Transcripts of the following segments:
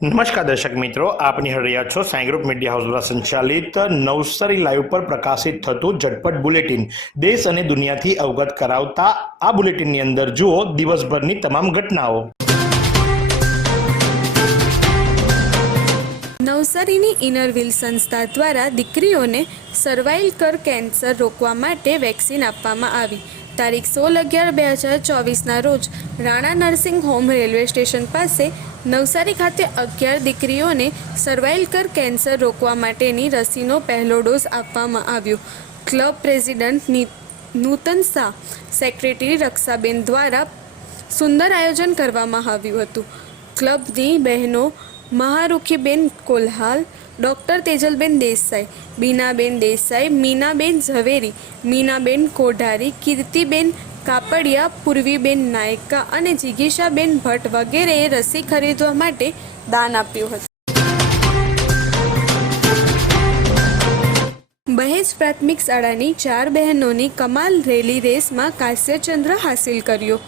નમસ્કાર દર્શક મિત્રો, આપ નિહાળી રહ્યા છો સાઈ ગ્રુપ મીડિયા હાઉસ દ્વારા સંચાલિત નવસારી લાઈવ પર પ્રકાશિત થતું ઝટપટ બુલેટિન દેશ અને દુનિયાથી અવગત કરાવતા આ બુલેટિનની અંદર જુઓ દિવસભરની તમામ ઘટનાઓ। નવસારીની ઇનરવ્હીલ સંસ્થા દ્વારા દીકરીઓને સર્વાઇકલ કેન્સર રોકવા માટે વેક્સિન આપવામાં આવી। તારીખ 16/11/2024ના રોજ Rana nursing home railway station પાસે નવસારી ખાતે 11 દીકરીઓને સર્વાઇકલ કેન્સર રોકવા માટેની રસીનો પહેલો ડોઝ આપવામાં આવ્યો। ક્લબ પ્રેસિડેન્ટ નૂતન શાહ, સેક્રેટરી રક્ષાબેન દ્વારા સુંદર આયોજન કરવામાં આવ્યું હતું। ક્લબની બહેનો મહારુખીબેન કોલ્હાલ, ડૉક્ટર તેજલબેન દેસાઈ, બીનાબેન દેસાઈ, મીનાબેન ઝવેરી, મીનાબેન કોઢારી, કીર્તિબેન કાપડિયા, પૂર્વીબેન નાયકા અને જિગીશાબેન ભટ્ટ વગેરેએ રસી ખરીદવા માટે દાન આપ્યું હતું। બહેજ પ્રાથમિક શાળાની 4 બહેનોની કમાલ રેલી રેસમાં કાંસ્યચંદ્ર હાંસિલ કર્યો।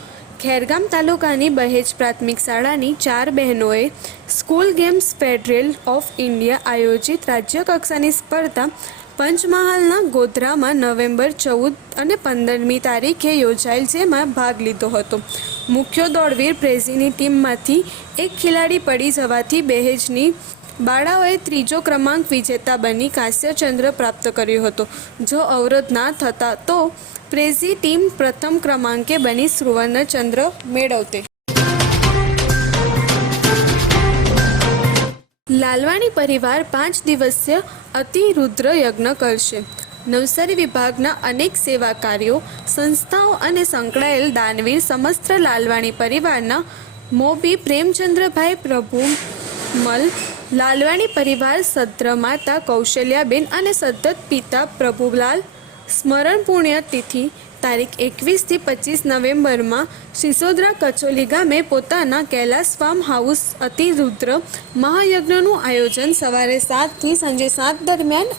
ખેરગામ તાલુકાની બહેજ પ્રાથમિક શાળાની 4 બહેનોએ school games federation of India આયોજિત રાજ્ય કક્ષાની સ્પર્ધા પંચમહાલના ગોધરામાં નવેમ્બર 14 અને 15મી તારીખે યોજાયેલ, જેમાં ભાગ લીધો હતો। મુખ્ય દોડવીર પ્રેઝીની ટીમમાંથી એક ખેલાડી પડી જવાથી બહેજની બાળાઓએ ત્રીજો ક્રમાંક વિજેતા બની કાંસ્યચંદ્ર પ્રાપ્ત કર્યો હતો। જો અવરોધ ના થતા તો પ્રેઝી ટીમ પ્રથમ ક્રમાંકે બની સુવર્ણચંદ્ર મેળવતે। લાલવાણી પરિવાર 5 દિવસીય અતિરુદ્ર યજ્ઞ કરશે। નવસારી વિભાગના અનેક સેવા કાર્યો, સંસ્થાઓ અને સંકળાયેલ દાનવીર સમસ્ત લાલવાણી પરિવારના મોભી પ્રેમચંદ્રભાઈ પ્રભુમલ, લાલવાણી પરિવાર સદ્ર માતા કૌશલ્યાબેન અને સદ્ધત પિતા પ્રભુલાલ સ્મરણ પુણ્યતિથિ તારીખ 21 થી 25 નવેમ્બરમાં સિસોદરા કચોલી ગામે પોતાના કૈલાસ ફાર્મ હાઉસ અતિરુદ્ર મહાયજ્ઞનું આયોજન સવારે 7 થી સાંજે 7 દરમિયાન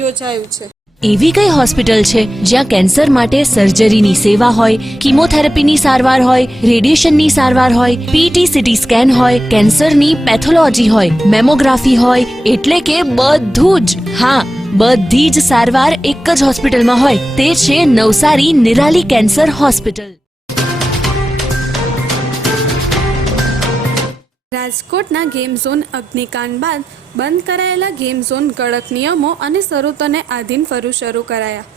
યોજાયું છે। એવી કઈ હોસ્પિટલ છે જ્યાં કેન્સર માટે સર્જરીની સેવા હોય, કીમોથેરાપીની સારવાર હોય, રેડિયેશનની સારવાર હોય, પીટી સીટી સ્કેન હોય, કેન્સરની પેથોલોજી હોય, મેમોગ્રાફી હોય, એટલે કે બધું જ। હા, બધી જ સારવાર એક જ હોસ્પિટલમાં હોય, તે છે નવસારી નિરાલી કેન્સર હોસ્પિટલ। રાજકોટના ગેમ ઝોન અગ્નિકાંડ બાદ બંધ કરાયેલા ગેમ ઝોન કડક નિયમો અને શરતોને આધીન ફરી શરૂ કરાયા।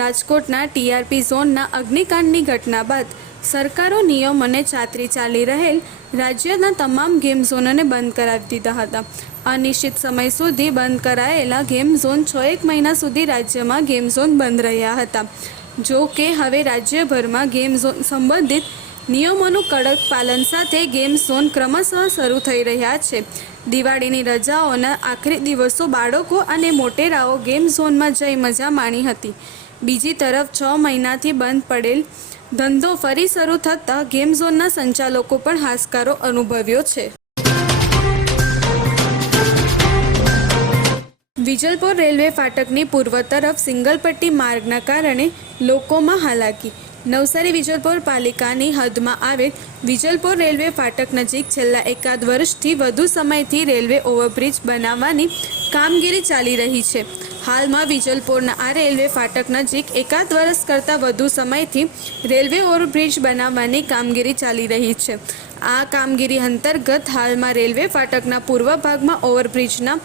રાજકોટના ટીઆરપી ઝોનના અગ્નિકાંડની ઘટના બાદ સરકારો નિયમોને ચાતરી ચાલી રહેલ રાજ્યના તમામ ગેમ ઝોનોને બંધ કરાવી દીધા હતા। અનિશ્ચિત સમય સુધી બંધ કરાયેલા ગેમ ઝોન 6 મહિના સુધી રાજ્યમાં ગેમ ઝોન બંધ રહ્યા હતા। જો કે હવે રાજ્યભરમાં ગેમ ઝોન સંબંધિત નિયમોનું કડક પાલન સાથે ગેમ ઝોન ક્રમશઃ શરૂ થઈ રહ્યા છે। દિવાળીની રજાઓના આખરી દિવસો બાળકો અને મોટેરાઓ ગેમ ઝોનમાં જઈ મજા માણી હતી। બીજી તરફ 6 મહિનાથી બંધ પડેલ ધંધો ફરી શરૂ થતાં ગેમ ઝોનના સંચાલકો પણ હાશકારો અનુભવ્યો છે। વિજલપોર રેલવે ફાટકની પૂર્વ તરફ સિંગલ પટ્ટી માર્ગના કારણે લોકોમાં હાલાકી। નવસારી વિજલપોર પાલિકાની હદમાં આવેલ વિજલપોર રેલવે ફાટક નજીક છેલ્લા 1 વર્ષથી વધુ સમયથી રેલવે ઓવરબ્રિજ બનાવવાની કામગીરી ચાલી રહી છે। હાલમાં વિજલપોરના આ રેલવે ફાટક નજીક 1 વર્ષ કરતાં વધુ સમયથી રેલવે ઓવરબ્રિજ બનાવવાની કામગીરી ચાલી રહી છે। આ કામગીરી અંતર્ગત હાલમાં રેલવે ફાટકના પૂર્વ ભાગમાં ઓવરબ્રિજના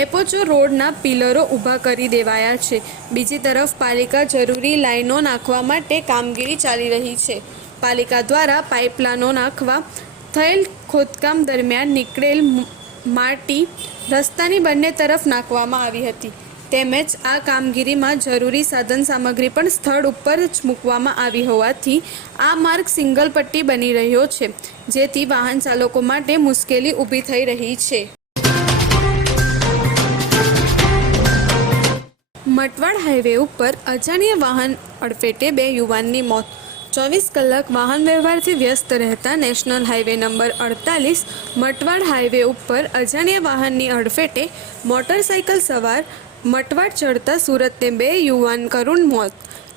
એપોચો રોડના પિલરો ઊભા કરી દેવાયા છે। બીજી તરફ પાલિકા જરૂરી લાઈનો નાખવા માટે કામગીરી ચાલી રહી છે। પાલિકા દ્વારા પાઇપલાઈનો નાખવા થયેલ ખોદકામ દરમિયાન નીકળેલ માટી રસ્તાની બંને તરફ નાખવામાં આવી હતી, તેમજ આ કામગીરીમાં જરૂરી સાધન સામગ્રી પણ સ્થળ ઉપર જ મૂકવામાં આવી હોવાથી આ માર્ગ સિંગલ પટ્ટી બની રહ્યો છે, જેથી વાહન ચાલકો માટે મુશ્કેલી ઊભી થઈ રહી છે। મટવાડ હાઈવે ઉપર અજાણ્યા વાહન અડફેટે 2 યુવાનની મોત। 24 કલાક વાહન વ્યવહારથી વ્યસ્ત રહેતા national highway number 48 Matwad highway ઉપર અજાણ્યા વાહનની અડફેટે મોટરસાઇકલ સવાર મટવાડ ચડતા સુરતને 2 યુવાન કરુણ મોત।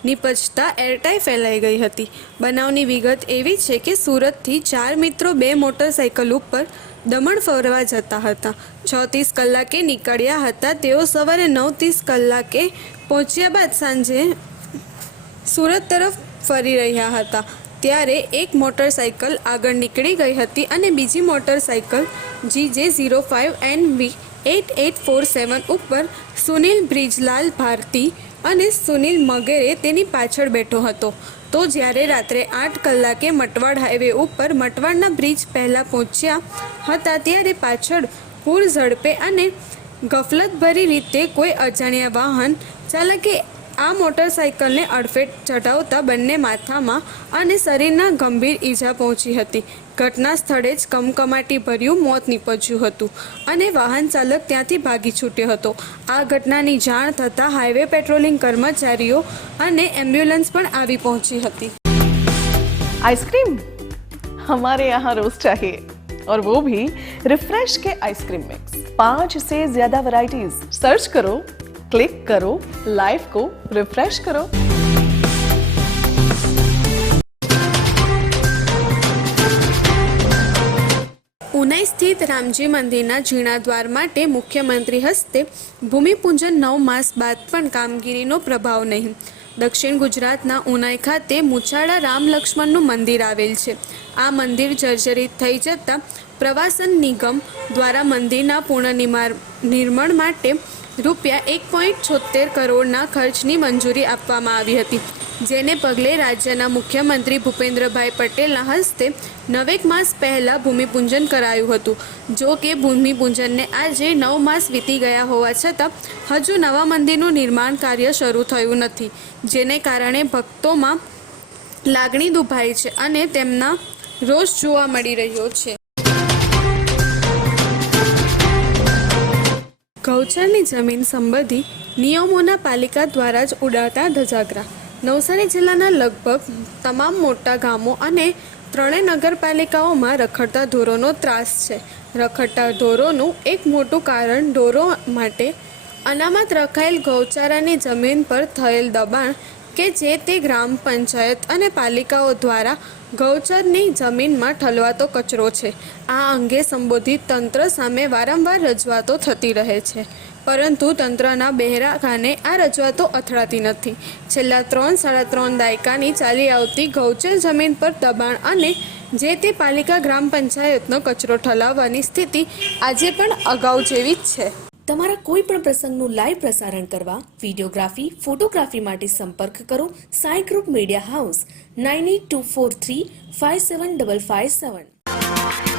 નીપજતા એરટાઈ ફેલાઈ ગઈ હતી. બનાવની વિગત એવી છે કે સુરતથી 4 મિત્રો 2 મોટરસાઇકલ ઉપર દમણ ફરવા જતા હતા. 6:30 કલાકે નીકળ્યા હતા. તેઓ સવારે 9:30 કલાકે પહોંચ્યા બાદ સાંજે સુરત તરફ ફરી રહ્યા હતા. ત્યારે એક મોટરસાઇકલ આગળ નીકળી ગઈ હતી અને બીજી મોટરસાઇકલ GJ05NV 8847 ઉપર સુનિલ બ્રિજરાજ ભારતી અને સુનિલ મગેરે તેની પાછળ બેઠો હતો. તો જ્યારે રાત્રે 8 કલાકે મટવાડ હાઈવે ઉપર મટવાડના બ્રિજ પહેલાં પહોંચ્યા હતા ત્યારે પાછળ પૂર ઝડપે અને ગફલતભરી રીતે કોઈ અજાણ્યા વાહન ચાલકે આ મોટરસાઇકલને અડફેટ ચઢાવતા બંને માથામાં અને શરીરના ગંભીર ઈજા પહોંચી હતી. ઘટના સ્થળે જ કમકમાટી ભર્યું મોત નીપજ્યું હતું અને વાહન ચાલક ત્યાંથી ભાગી છૂટ્યો હતો. આ ઘટનાની જાણ થતાં હાઈવે પેટ્રોલિંગ કર્મચારીઓ અને એમ્બ્યુલન્સ પણ આવી પહોંચી હતી. आइसक्रीम हमारे यहाँ रोज चाहिए और वो भी रिफ्रेश के आइसक्रीम मिक्स 5 से ज्यादा वैरायटीज सर्च करो, क्लिक करो, लाइफ को रिफ्रेश करो. ઉનાઈ સ્થિત રામજી મંદિરના જીર્ણોદ્ધાર માટે મુખ્યમંત્રી હસ્તે ભૂમિપૂજન 9 માસ બાદ પણ કામગીરીનો પ્રભાવ નહીં. દક્ષિણ ગુજરાતના ઉનાઈ ખાતે મુછાળા રામ લક્ષ્મણનું મંદિર આવેલ છે. આ મંદિર જર્જરિત થઈ જતાં પ્રવાસન નિગમ દ્વારા મંદિરના પુનર્નિર્માણ માટે રૂપિયા 1.76 કરોડના ખર્ચની મંજૂરી આપવામાં આવી હતી. જેને પગલે રાજ્યના મુખ્યમંત્રી ભૂપેન્દ્રભાઈ પટેલના હસ્તે 9 માસ પહેલાં ભૂમિપૂજન કરાયું હતું. જો કે ભૂમિપૂજનને આજે 9 માસ વીતી ગયા હોવા છતાં હજુ નવા મંદિરનું નિર્માણ કાર્ય શરૂ થયું નથી. જેને કારણે ભક્તોમાં લાગણી દુભાઈ છે અને તેમના રોષ જોવા મળી રહ્યો છે. ગૌચરની જમીન સંબંધી નિયમોના પાલિકા દ્વારા જ ઉડાડતા ધજાગરા. નવસારી જિલ્લાના લગભગ તમામ મોટા ગામો અને 3 નગરપાલિકાઓમાં રખડતા ઢોરોનો ત્રાસ છે. રખડતા ઢોરોનું એક મોટું કારણ ઢોરો માટે અનામત રખાયેલ ગૌચારાની જમીન પર થયેલ દબાણ કે જે તે ગ્રામ પંચાયત અને પાલિકાઓ દ્વારા ગૌચરની જમીનમાં ઠલવાતો કચરો છે. આ અંગે સંબોધિત તંત્ર સામે વારંવાર રજૂઆતો થતી રહે છે, પરંતુ તંત્રના બહેરા કાને આ રજૂઆતો અથડાતી નથી. છેલ્લા 3-3.5 દાયકાની ચાલી આવતી ગૌચર જમીન પર દબાણ અને જે તે પાલિકા ગ્રામ પંચાયતનો કચરો ઠલાવવાની સ્થિતિ આજે પણ અગાઉ જેવી જ છે. તમારા કોઈ પણ પ્રસંગનું લાઈવ પ્રસારણ કરવા, વિડીયોગ્રાફી, ફોટોગ્રાફી માટે સંપર્ક કરો સાઈ ગ્રુપ મીડિયા હાઉસ 9824357557.